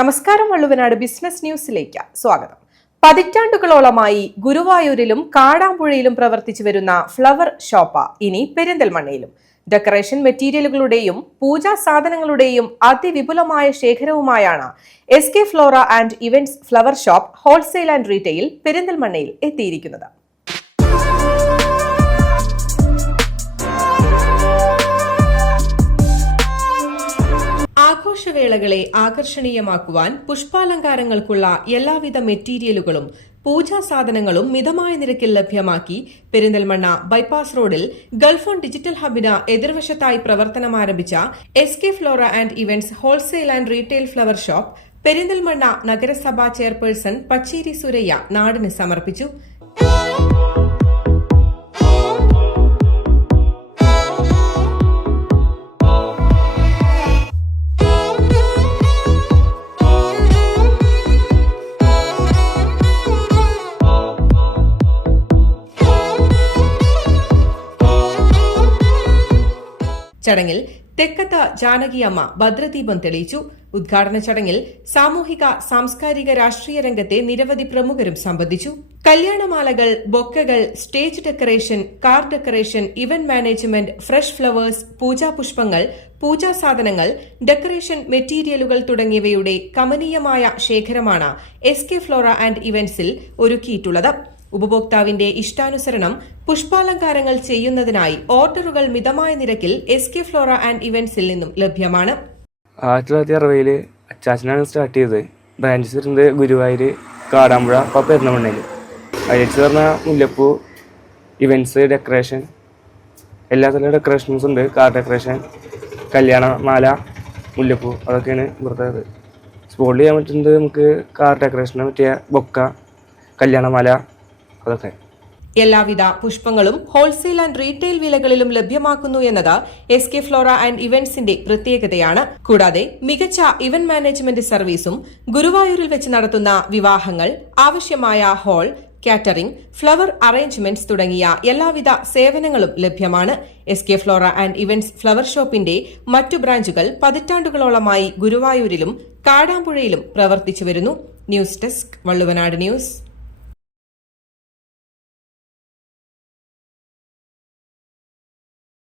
നമസ്കാരം, വള്ളുവനാട് ബിസിനസ് ന്യൂസിലേക്ക് സ്വാഗതം. പതിറ്റാണ്ടുകളോളമായി ഗുരുവായൂരിലും കാടാമ്പുഴയിലും പ്രവർത്തിച്ചു വരുന്ന ഫ്ലവർ ഷോപ്പ് ഇനി പെരിന്തൽമണ്ണയിലും. ഡെക്കറേഷൻ മെറ്റീരിയലുകളുടെയും പൂജാ സാധനങ്ങളുടെയും അതിവിപുലമായ ശേഖരവുമായാണ് SK Flora and Events flower shop wholesale and retail പെരിന്തൽമണ്ണയിൽ എത്തിയിരിക്കുന്നത്. ആഘോഷവേളകളെ ആകർഷണീയമാക്കുവാൻ പുഷ്പാലങ്കാരങ്ങൾക്കുള്ള എല്ലാവിധ മെറ്റീരിയലുകളും പൂജാ സാധനങ്ങളും മിതമായ നിരക്കിൽ ലഭ്യമാക്കി പെരിന്തൽമണ്ണ ബൈപ്പാസ് റോഡിൽ ഗൾഫ് ഓൺ ഡിജിറ്റൽ ഹബിന് എതിർവശത്തായി പ്രവർത്തനമാരംഭിച്ച SK Flora and Events wholesale and retail flower shop Perinthalmanna നഗരസഭാ ചെയർപേഴ്സൺ പച്ചേരി സുരയ്യ നാടിന് സമർപ്പിച്ചു. ചടങ്ങിൽ തെക്കത്ത ജാനകിയമ്മ ഭദ്രദീപം തെളിയിച്ചു. ഉദ്ഘാടന ചടങ്ങിൽ സാമൂഹിക സാംസ്കാരിക രാഷ്ട്രീയ രംഗത്തെ നിരവധി പ്രമുഖരും സംബന്ധിച്ചു. കല്യാണമാലകൾ, ബൊക്കകൾ, stage decoration, car decoration, event management, fresh flowers, പൂജാപുഷ്പങ്ങൾ, പൂജാ സാധനങ്ങൾ, ഡെക്കറേഷൻ മെറ്റീരിയലുകൾ തുടങ്ങിയവയുടെ കമനീയമായ ശേഖരമാണ് SK ഫ്ലോറ ആൻഡ് ഇവന്റ്സിൽ ഒരുക്കിയിട്ടുള്ളത്. ഉപഭോക്താവിന്റെ ഇഷ്ടാനുസരണം പുഷ്പാലങ്കാരങ്ങൾ ചെയ്യുന്നതിനായി ഓർഡറുകൾ മിതമായ നിരക്കിൽ SK ഫ്ലോറ ആൻഡ് ഇവന്റ്സിൽ നിന്നും ലഭ്യമാണ്. 1960 അച്ചാച്ചനാണ് സ്റ്റാർട്ട് ചെയ്തത്. ബ്രാഞ്ചസ് വരുന്നത് ഗുരുവായൂർ, കാടാമ്പുഴ, പെരിന്തൽമണ്ണയിൽ. ഹൈലൈറ്റ്സ് പറഞ്ഞാൽ മുല്ലപ്പൂ, ഇവന്റ്സ്, ഡെക്കറേഷൻ, എല്ലാ തരം ഡെക്കറേഷൻസ് ഉണ്ട്. കാർ ഡെക്കറേഷൻ, കല്യാണ മാല, മുല്ലപ്പൂ, അതൊക്കെയാണ് ഇവിടുത്തെ. സ്പോട്ടിൽ ചെയ്യാൻ പറ്റുന്നത് നമുക്ക് കാർ ഡെക്കറേഷന് പറ്റിയ ബൊക്ക, കല്യാണമാല, അതൊക്കെ. എല്ലാവിധ പുഷ്പങ്ങളും ഹോൾസെയിൽ ആൻഡ് റീറ്റെയിൽ വിലകളിലും ലഭ്യമാക്കുന്നു എന്നത് SK ഫ്ലോറ ആൻഡ് ഇവന്റ്സിന്റെ പ്രത്യേകതയാണ്. കൂടാതെ മികച്ച ഇവന്റ് മാനേജ്മെന്റ് സർവീസും ഗുരുവായൂരിൽ വെച്ച് നടത്തുന്ന വിവാഹങ്ങൾ, ആവശ്യമായ ഹാൾ, കാറ്ററിംഗ്, ഫ്ലവർ അറേഞ്ച്മെന്റ്സ് തുടങ്ങിയ എല്ലാവിധ സേവനങ്ങളും ലഭ്യമാണ്. SK Flora and Events flower ഷോപ്പിന്റെ മറ്റു ബ്രാഞ്ചുകൾ പതിറ്റാണ്ടുകളോളമായി ഗുരുവായൂരിലും കാടാമ്പുഴയിലും പ്രവർത്തിച്ചു വരുന്നു. News desk, Valluvanad news.